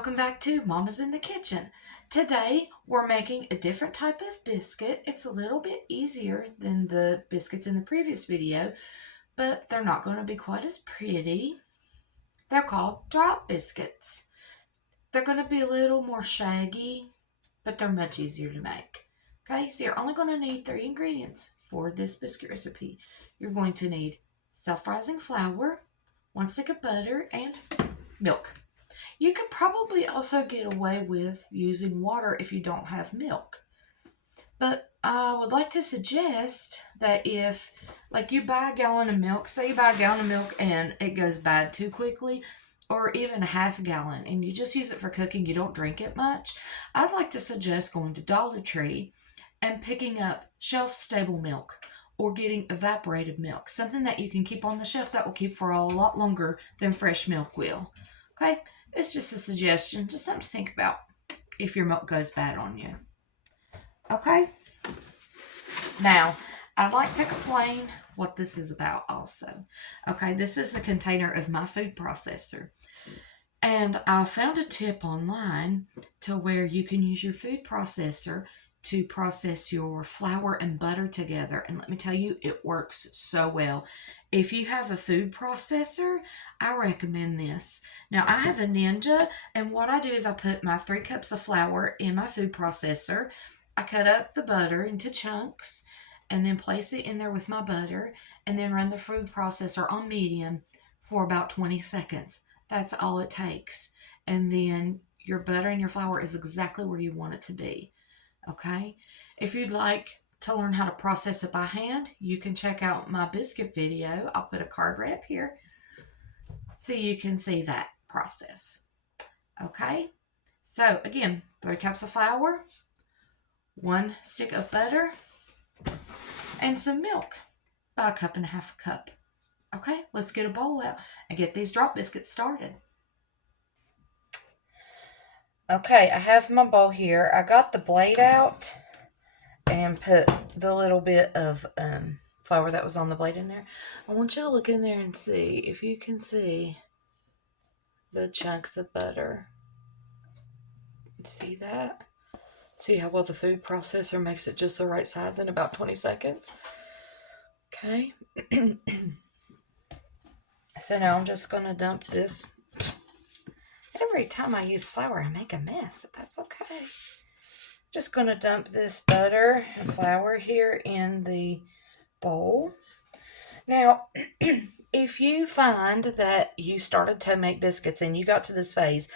welcome back to Mama's in the Kitchen. Today we're making a different type of biscuit. It's a little bit easier than the biscuits in the previous video, but they're not going to be quite as pretty. They're called drop biscuits. They're going to be a little more shaggy, but they're much easier to make. Okay, so you're only going to need 3 ingredients for this biscuit recipe. You're going to need self-rising flour, 1 stick of butter, and milk. You could probably also get away with using water if you don't have milk. But I would like to suggest that if, like, you buy a gallon of milk, say you buy a gallon of milk and it goes bad too quickly, or even a half a gallon, and you just use it for cooking, you don't drink it much, I'd like to suggest going to Dollar Tree and picking up shelf-stable milk or getting evaporated milk, something that you can keep on the shelf that will keep for a lot longer than fresh milk will. Okay? It's just a suggestion, just something to think about if your milk goes bad on you. Okay? Now, I'd like to explain what this is about also. Okay, this is the container of my food processor. And I found a tip online to where you can use your food processor to process your flour and butter together. And let me tell you, it works so well. If you have a food processor, I recommend this. Now, I have a Ninja, and what I do is I put my 3 cups of flour in my food processor. I cut up the butter into chunks and then place it in there with my butter and then run the food processor on medium for about 20 seconds. That's all it takes. And then your butter and your flour is exactly where you want it to be. Okay? If you'd like to learn how to process it by hand, you can check out my biscuit video. I'll put a card right up here so you can see that process. Okay? So again, 3 cups of flour, 1 stick of butter, and some milk, about 1.5 cups. Okay, let's get a bowl out and get these drop biscuits started. Okay, I have my bowl here. I got the blade out and put the little bit of flour that was on the blade in there. I want you to look in there and see if you can see the chunks of butter. See that? See how well the food processor makes it just the right size in about 20 seconds? Okay. So now I'm just going to dump this. Every time I use flour, I make a mess. That's okay. Just going to dump this butter and flour here in the bowl. Now, if you find that you started to make biscuits and you got to this phase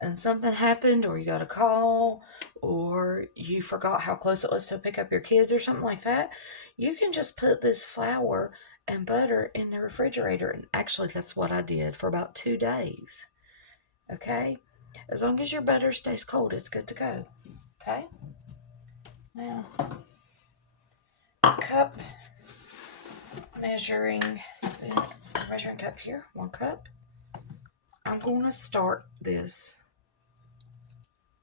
and something happened, or you got a call, or you forgot how close it was to pick up your kids or something like that, you can just put this flour and butter in the refrigerator. And actually, that's what I did for about 2 days. Okay? As long as your butter stays cold, it's good to go. Okay? Now, cup measuring cup here, 1 cup. I'm going to start this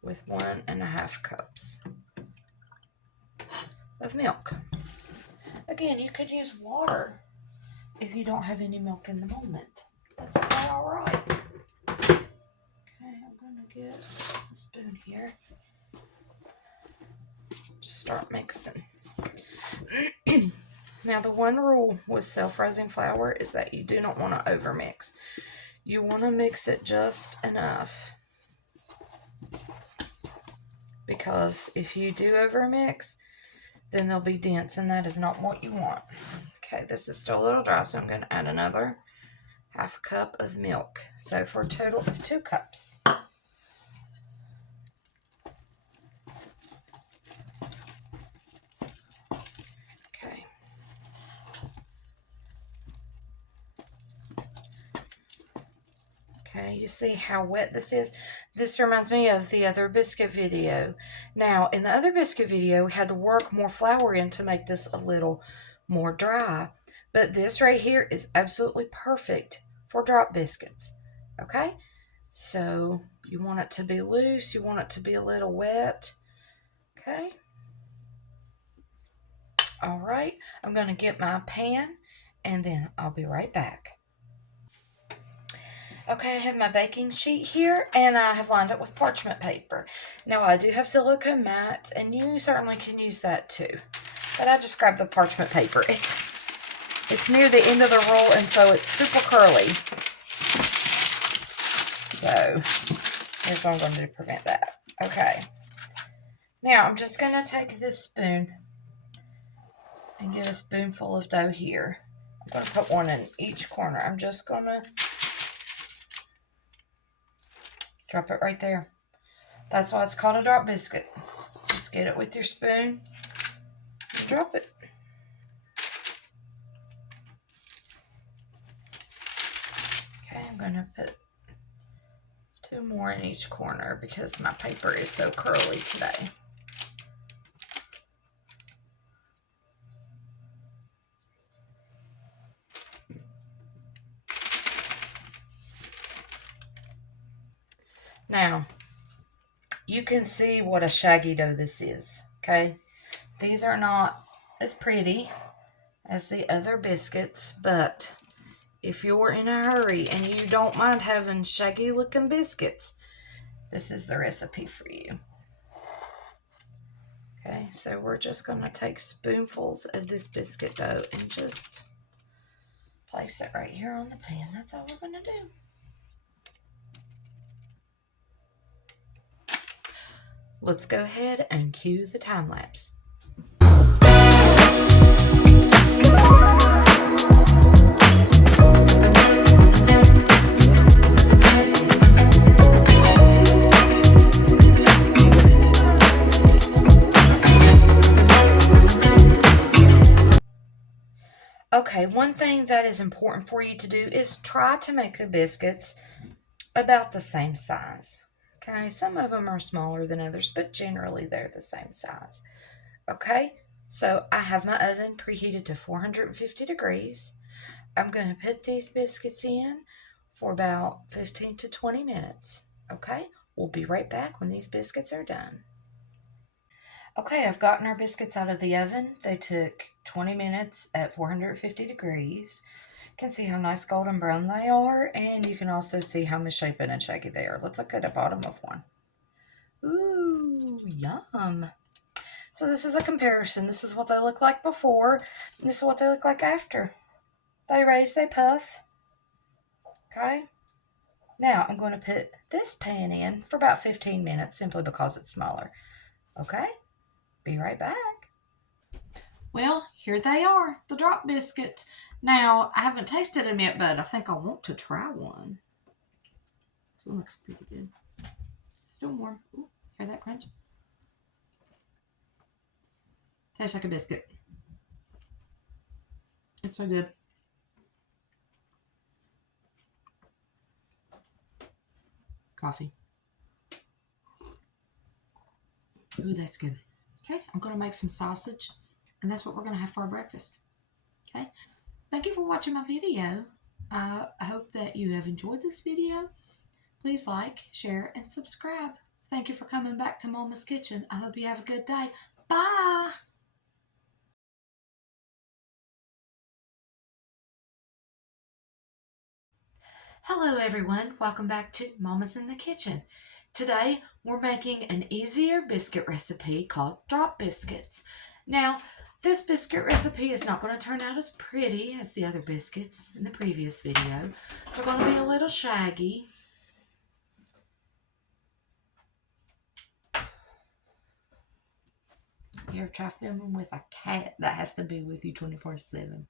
with 1.5 cups of milk. Again, you could use water if you don't have any milk in the moment. That's quite all right. Okay, I'm going to get a spoon here. Just start mixing. Now, the one rule with self-rising flour is that you do not want to overmix. You want to mix it just enough, because if you do overmix, then there'll be dents, and that is not what you want. Okay, this is still a little dry, so I'm going to add another 1/2 cup of milk. So for a total of 2 cups. Okay, you see how wet this is? This reminds me of the other biscuit video. Now, in the other biscuit video, we had to work more flour in to make this a little more dry. But this right here is absolutely perfect for drop biscuits. Okay? So, you want it to be loose. You want it to be a little wet. Okay? All right. I'm going to get my pan, and then I'll be right back. Okay, I have my baking sheet here, and I have lined it with parchment paper. Now, I do have silicone mats, and you certainly can use that too. But I just grabbed the parchment paper. It's near the end of the roll, and so it's super curly. So, here's what I'm going to do to prevent that. Okay. Now, I'm just going to take this spoon and get a spoonful of dough here. I'm going to put one in each corner. I'm just going to drop it right there. That's why it's called a drop biscuit. Just get it with your spoon and drop it. Okay, I'm going to put 2 more in each corner because my paper is so curly today. Now, you can see what a shaggy dough this is, okay? These are not as pretty as the other biscuits, but if you're in a hurry and you don't mind having shaggy looking biscuits, this is the recipe for you. Okay, so we're just going to take spoonfuls of this biscuit dough and just place it right here on the pan. That's all we're going to do. Let's go ahead and cue the time lapse. Okay, one thing that is important for you to do is try to make the biscuits about the same size. Okay, some of them are smaller than others, but generally they're the same size. Okay, so I have my oven preheated to 450 degrees. I'm going to put these biscuits in for about 15 to 20 minutes. Okay, we'll be right back when these biscuits are done. Okay, I've gotten our biscuits out of the oven. They took 20 minutes at 450 degrees. You can see how nice golden brown they are, and you can also see how misshapen and shaggy they are. Let's look at the bottom of one. Ooh, yum. So this is a comparison. This is what they look like before, and this is what they look like after. They raise, they puff. Okay. Now I'm going to put this pan in for about 15 minutes simply because it's smaller. Okay. Be right back. Well, here they are, the drop biscuits. Now, I haven't tasted them yet, but I think I want to try one. This one looks pretty good. Still warm. Ooh, hear that crunch? Tastes like a biscuit. It's so good. Coffee. Ooh, that's good. Okay, I'm going to make some sausage, and that's what we're going to have for our breakfast. Okay, thank you for watching my video. I hope that you have enjoyed this video. Please like, share, and subscribe. Thank you for coming back to Mama's Kitchen. I hope you have a good day. Bye! Hello everyone, welcome back to Mama's in the Kitchen. Today we're making an easier biscuit recipe called drop biscuits. Now, this biscuit recipe is not going to turn out as pretty as the other biscuits in the previous video. They're going to be a little shaggy. You ever try filming with a cat that has to be with you 24/7?